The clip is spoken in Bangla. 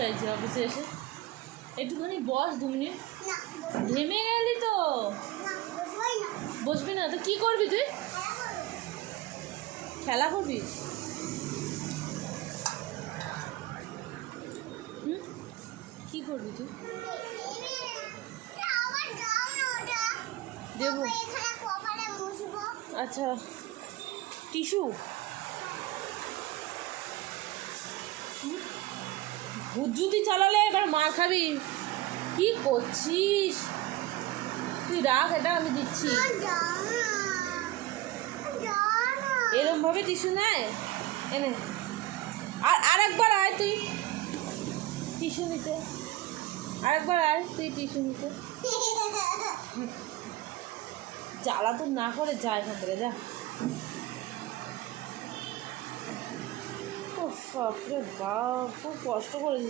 চাইছি অফিসে এসে। একটুখানি বস 2 মিনিট। ঘেমে গেলি তো। বসবি না তো কি করবি তুই? খেলা করবি? কি করবি তুই? দেবো। আচ্ছা টিস্যু হুজুতি চালালে এবার মার খাবি। কি করছিস তুই? রাখ, এটা আমি দিচ্ছি। এরম ভাবে টিস্যু নেয়? এনে আরেকবার আয় তুই টিস্যু নিতে। আরেকবার আয় তুই টিস্যু নিতে। জ্বালা তো না করে যা এখান থেকে, যা। ও বাপরে বাপ, খুব কষ্ট করেছিস।